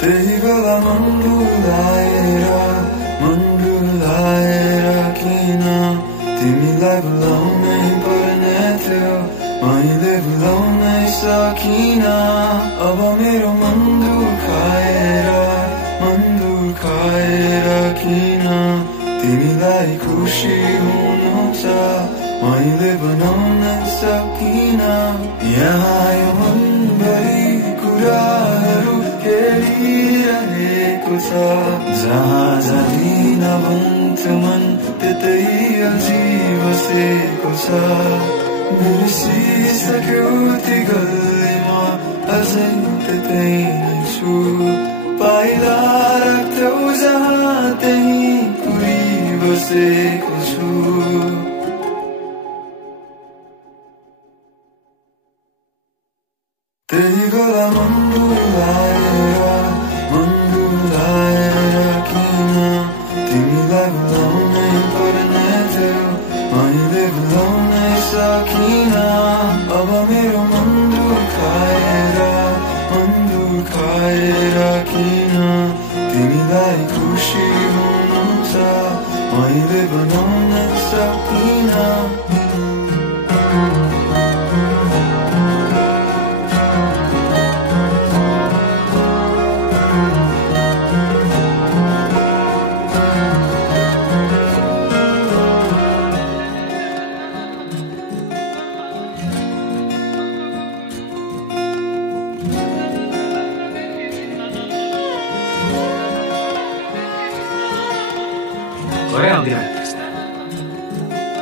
त्यही बेला मन भुलाएर किन तिमीलाई भुलाउनै पर्ने थियो मैले भुलाउनै सकिन अब मेरो मन दुखाएर किन तिमीलाई खुसी हुनु छ मैले बनाउनै सकिन यहाँ यो मनभरि कुराहरू खेलिरहेको छ जहाँ जाँदिन भन्थ्यो मन त्यतै अल्झी बसेको छ बिर्सिसक्यो ती गल्ली म अझै त्यतै नै छु पाइला राख्थ्यौ जहाँ त्यही पुरी बसेको छु त्यही बेला मन भुलाएर किन तिमीलाई भुलाउनै पर्ने थियो मैले भुलाउनै सकिन अब मेरो मन दुखाएर किन तिमीलाई खुसी हुनु छ मैले बनाउनै सकिन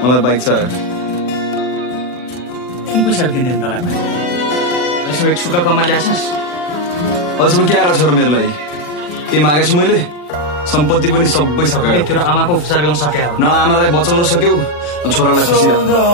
मलाई बाइक छ पैसा दिने नयाँ यसो एक सुख कमा ल्याछस् अझ के आएर छ मेरो लागि के मागेछु मैले सम्पत्ति पनि सबै सकायो तेरो आमाको उपचार गर्न सके न आमालाई बचाउन सक्यौ छोरालाई खुसी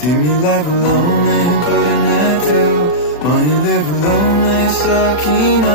तिमीलाई भुलाउनै पर्ने थियो मैले भुलाउनै सकिन